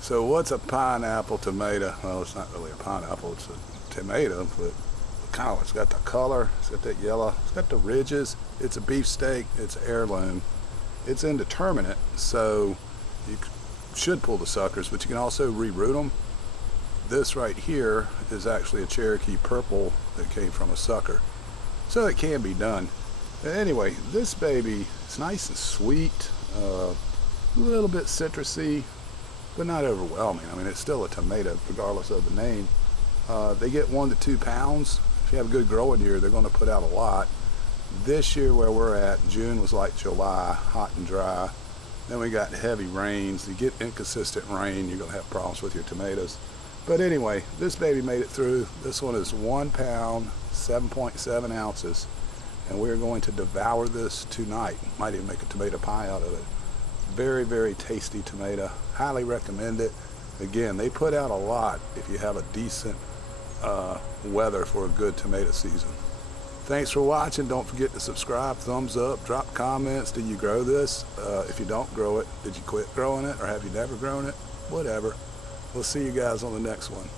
So what's a pineapple tomato? Well, it's not really a pineapple, it's a tomato, but kind of, it's got the color, it's got that yellow, it's got the ridges. It's a beefsteak, it's heirloom. It's indeterminate, so you should pull the suckers, but you can also reroot them. This right here is actually a Cherokee purple that came from a sucker, so it can be done. But anyway, this baby is nice and sweet, a little bit citrusy, but not overwhelming. I mean, it's still a tomato regardless of the name. They get 1 to 2 pounds. If you have a good growing year, they're going to put out a lot. This year where we're at, June was like July, hot and dry. Then we got heavy rains. You get inconsistent rain, you're going to have problems with your tomatoes. But anyway, this baby made it through. This one is 1 pound, 7.7 ounces. And we're going to devour this tonight. Might even make a tomato pie out of it. Very, very tasty tomato. Highly recommend it. Again, they put out a lot if you have a decent weather for a good tomato season. Thanks for watching. Don't forget to subscribe, thumbs up, drop comments. Did you grow this? If you don't grow it, did you quit growing it, or have you never grown it? Whatever. We'll see you guys on the next one.